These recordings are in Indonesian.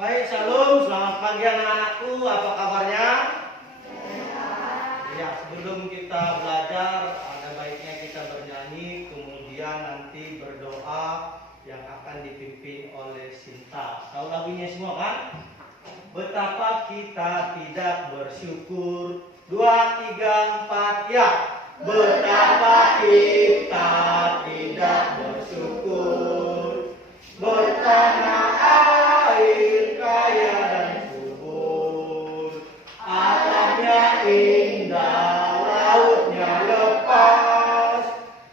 Baik, Shalom, selamat pagi anak-anakku, apa kabarnya? Ya, sebelum kita belajar, ada baiknya kita bernyanyi, kemudian nanti berdoa yang akan dipimpin oleh Sinta. Tahu lagunya semua kan? Betapa kita tidak bersyukur. 2, 3, 4, ya. Betapa kita tidak bersyukur. Bertanah air kaya dan subur, alamnya indah, lautnya lepas,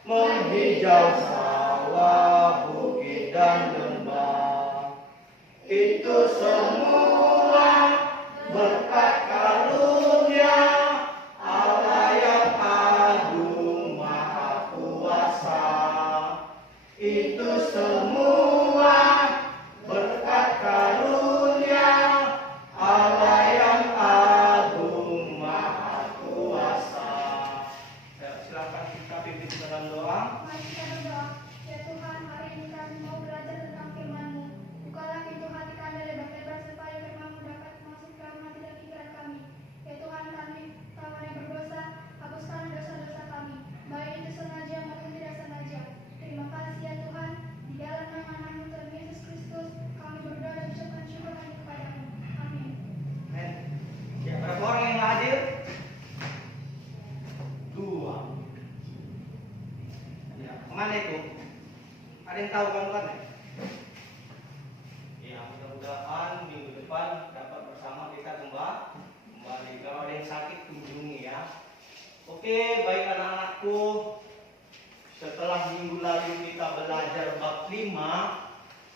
menghijau sawah, bukit dan lembah. Itu semua berkat karunia Allah yang agung maha kuasa. Itu semua berkat karunia Allah yang agung maha kuasa. Ya, silakan kita pimpin dalam doa. Mari kita berdoa. Ya Tuhan, hari ini kami mau belajar tentang firman-Mu. Bukalah pintu hati kami lebar-lebar supaya firman-Mu dapat masuk ke dalam hati dan pikiran kami. Ya Tuhan, kami kawan yang berdosa, hapuskan dosa-dosa kami, baik itu sengaja maupun tidak sengaja. Terima kasih ya Tuhan, di dalam nama Anak-Mu Tuhan Yesus Kristus, kami berdoa dan ucapkan syukur hanya kepada-Mu. Amin. Amin. Ya, berapa orang yang hadir? 2. Ya, kemana itu? Ada yang tahu kan? Ya, mudah-mudahan minggu depan dapat bersama kita kembali. Kalau ada yang sakit kunjungi ya. Oke, baik anak-anakku. Setelah minggu lalu kita belajar bab 5,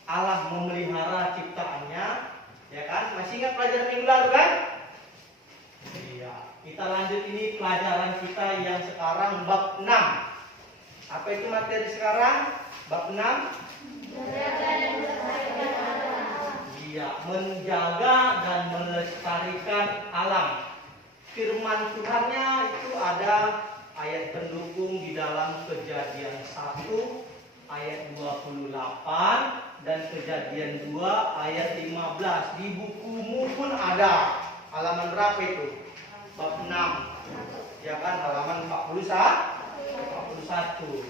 Allah memelihara ciptaannya, ya kan? Masih ingat pelajaran minggu lalu kan? Iya. Kita lanjut ini pelajaran kita yang sekarang bab 6. Apa itu materi sekarang? Bab 6? Iya, menjaga dan melestarikan alam. Firman Tuhannya itu ada ayat pendukung di dalam Kejadian 1 ayat 28 dan Kejadian 2 ayat 15. Di bukumu pun ada. Halaman berapa itu? Bab 6. Ya kan, halaman 41.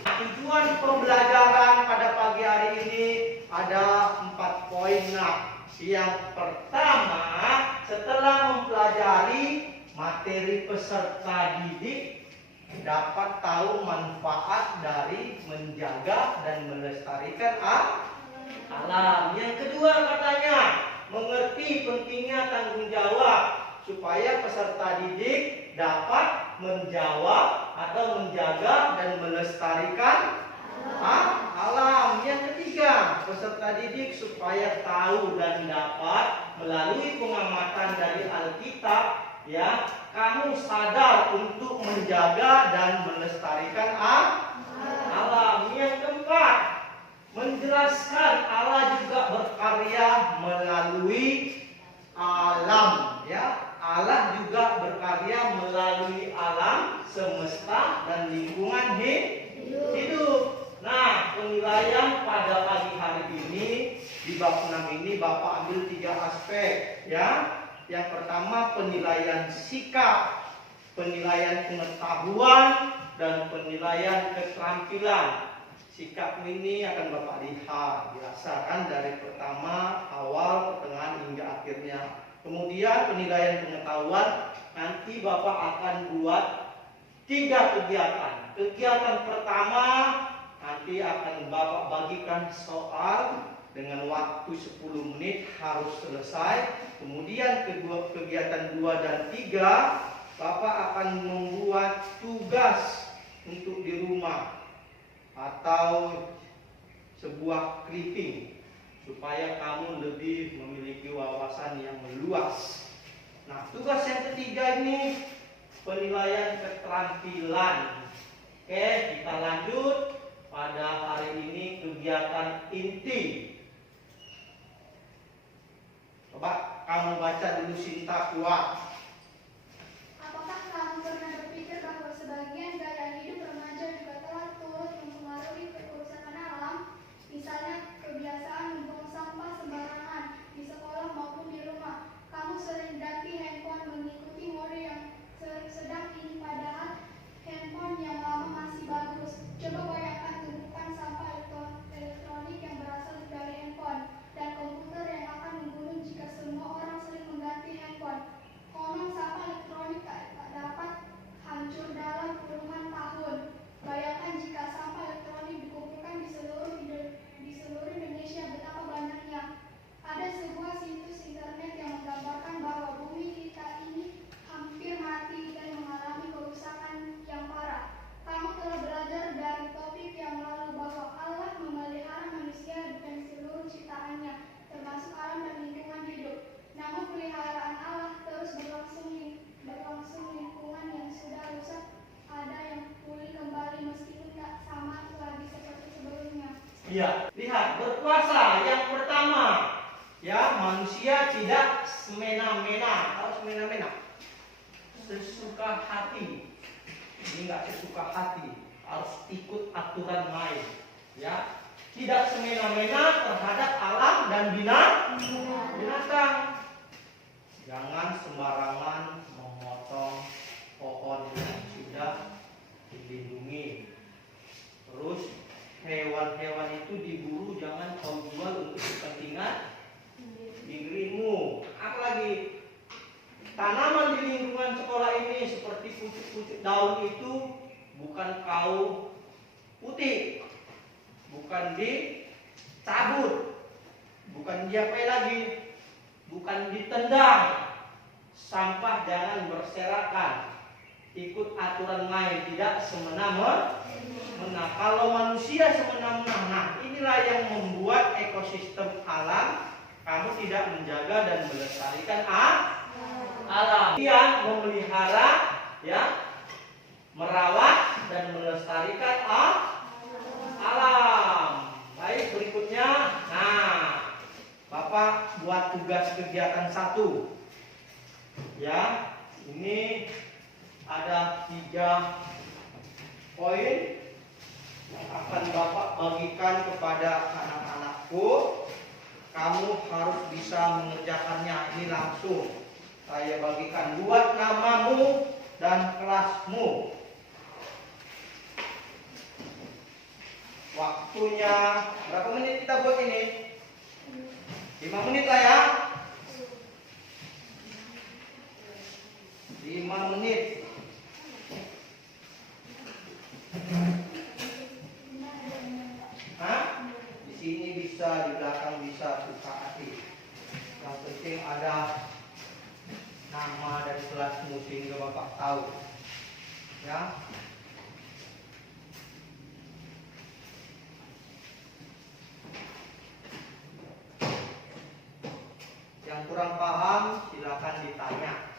Tujuan pembelajaran pada pagi hari ini ada 4 poin. Yang pertama, setelah mempelajari materi peserta didik, dapat tahu manfaat dari menjaga dan melestarikan alam. Yang kedua katanya, mengerti pentingnya tanggung jawab supaya peserta didik dapat menjawab atau menjaga dan melestarikan alam. Yang ketiga, peserta didik supaya tahu dan dapat melalui pengamatan dari Alkitab, ya, kamu sadar untuk menjaga dan melestarikan alam. Yang keempat, menjelaskan Allah juga berkarya melalui alam, ya. Allah juga berkarya melalui alam semesta dan lingkungan hidup. Nah, penilaian pada pagi hari ini di bab 6 ini Bapak ambil 3 aspek, ya. Yang pertama penilaian sikap, penilaian pengetahuan, dan penilaian keterampilan. Sikap ini akan Bapak lihat biasa kan dari pertama, awal, pertengahan hingga akhirnya. Kemudian penilaian pengetahuan, nanti Bapak akan buat 3 kegiatan. Kegiatan pertama nanti akan Bapak bagikan soal dengan waktu 10 menit harus selesai. Kemudian kegiatan 2 dan 3, Bapak akan membuat tugas untuk di rumah atau sebuah clipping supaya kamu lebih memiliki wawasan yang meluas. Nah, tugas yang ketiga ini penilaian keterampilan. Oke, kita lanjut pada hari ini kegiatan inti. Coba kamu baca dulu Sinta kuat. Apakah kamu pernah berpikir bahwa sebagian gaya hidup remaja juga telah turut mempengaruhi kerusakan alam? Misalnya kebiasaan membuang sampah sembarangan di sekolah maupun Ya, lihat berpuasa yang pertama. Ya, manusia tidak semena-mena. Kalau semena-mena, sesuka hati. Ini enggak sesuka hati, harus ikut aturan main. Ya, tidak semena-mena terhadap alam dan binatang. Jangan sembarangan memotong pohon yang sudah dilindungi. Terus hewan-hewan itu diburu, jangan kau jual untuk kepentingan dirimu. Apalagi tanaman di lingkungan sekolah ini seperti pucuk-pucuk daun itu bukan kau putih, bukan dicabut, bukan diapain lagi, bukan ditendang. Sampah jangan berserakan, ikut aturan main, tidak semena-mena. Kalau manusia semena-mena, nah inilah yang membuat ekosistem alam kamu tidak menjaga dan melestarikan alam. Dia memelihara, ya, merawat dan melestarikan alam. Baik, berikutnya, nah, Bapak buat tugas kegiatan 1. Ya, ini ada 3 poin yang akan Bapak bagikan kepada anak-anakku. Kamu harus bisa mengerjakannya. Ini langsung saya bagikan. Buat namamu dan kelasmu. Waktunya berapa menit kita buat ini? 5 menit lah ya. 5 menit. Di sini bisa, di belakang bisa, suka hati. Yang penting ada nama dan kelasmu sehingga Bapak tahu. Ya. Yang kurang paham silakan ditanya.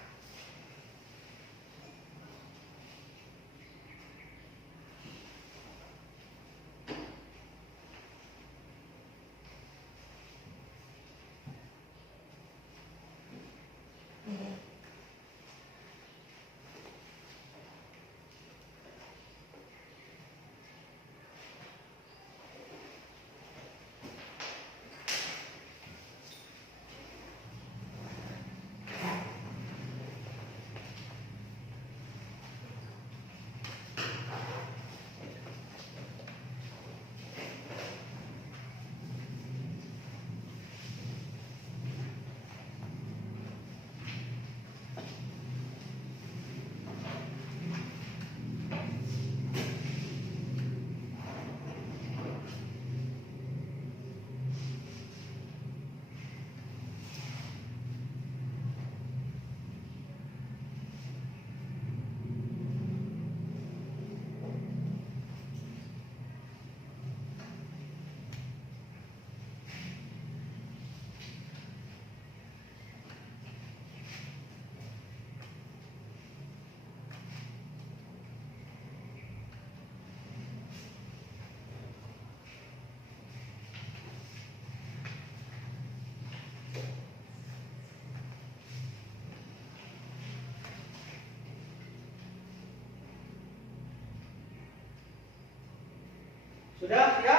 Sudah, ya?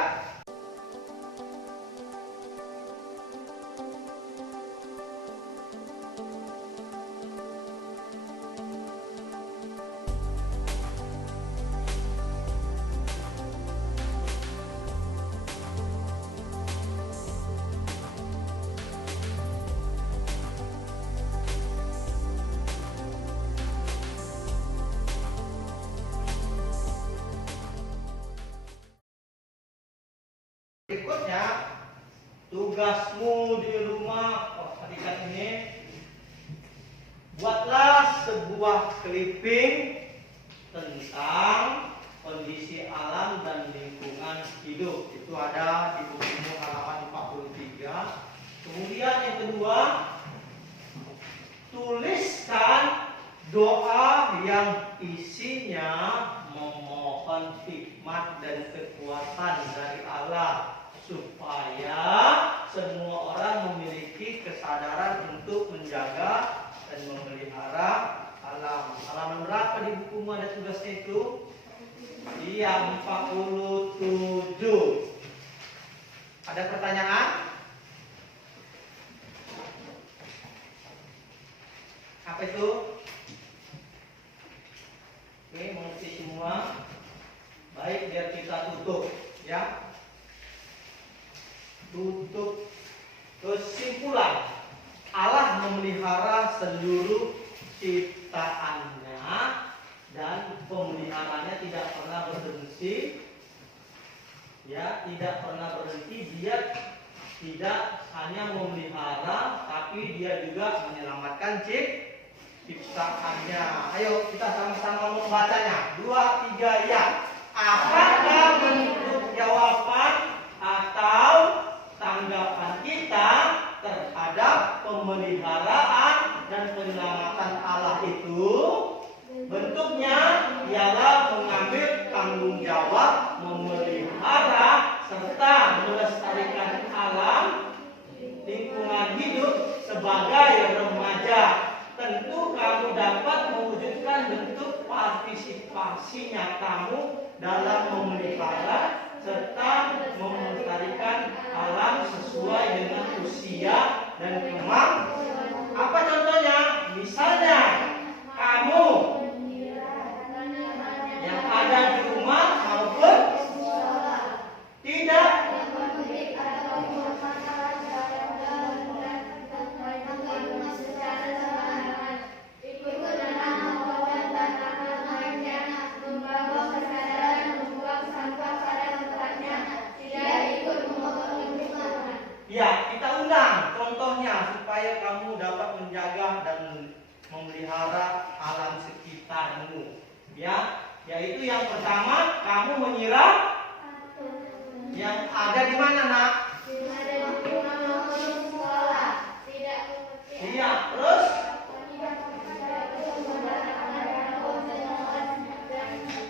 Berikutnya, tugasmu di rumah, perhatikan ini. Buatlah sebuah clipping tentang kondisi alam dan lingkungan hidup. Itu ada di bukumu halaman 43. Kemudian yang kedua, tuliskan doa yang isinya memohon hikmat dan kekuatan dari Allah untuk menjaga dan memelihara alam. Halaman berapa di bukumu ada tugasnya itu? Iya, 47. Ada pertanyaan? Apa itu? Oke, mengerti semua. Baik, biar kita tutup ya. Tutup. Kesimpulan, Allah memelihara seluruh ciptaannya dan pemeliharaannya tidak pernah berhenti. Ya, tidak pernah berhenti. Dia tidak hanya memelihara, tapi dia juga menyelamatkan ciptaannya. Ayo kita sama-sama membacanya. 2, 3, ya. Apakah bentuk jawaban atau tanggapan kita terhadap pemeliharaan dan penyelamatan Allah itu? Bentuknya ialah mengambil tanggung jawab, memelihara serta melestarikan alam lingkungan hidup sebagai remaja. Tentu kamu dapat mewujudkan bentuk partisipasi nyatamu dalam memelihara serta melestarikan alam sesuai dengan usia dan kemampuan. Apa contohnya? Misalnya kamu yang ada di rumah maupun tidak ya, kita undang contohnya supaya kamu dapat menjaga dan memelihara alam sekitarmu. Ya, yaitu yang pertama kamu menyiram yang ada di mana, Nak? Iya, terus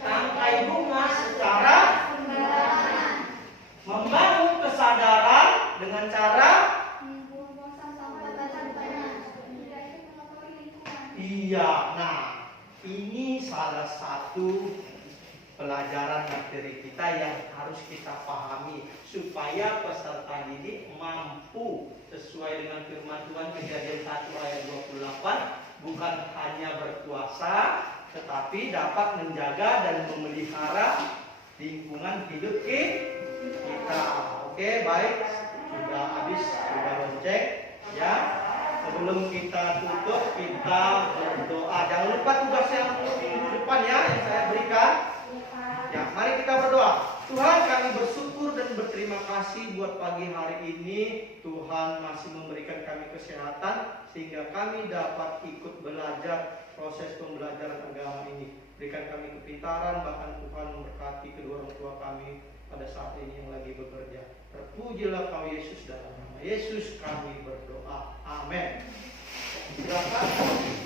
tangkai bunga secara membangun kesadaran dengan cara iya. Nah, ini salah satu pelajaran materi kita yang harus kita pahami supaya peserta didik mampu sesuai dengan firman Tuhan Kejadian 1 ayat 28 bukan hanya berkuasa tetapi dapat menjaga dan memelihara lingkungan hidup kita. Oke, baik. Sudah habis, sudah lonceng ya. Sebelum kita tutup, kita berdoa. Jangan lupa tugas yang minggu depan ya yang saya berikan. Ya, mari kita berdoa. Tuhan, kami bersyukur dan berterima kasih buat pagi hari ini. Tuhan masih memberikan kami kesehatan sehingga kami dapat ikut belajar proses pembelajaran agama ini. Berikan kami kepintaran, bahkan Tuhan memberkati kedua orang tua kami pada saat ini yang lagi bekerja. Terpujilah Kau Yesus, dalam nama Yesus kami berdoa. Amin. Silakan.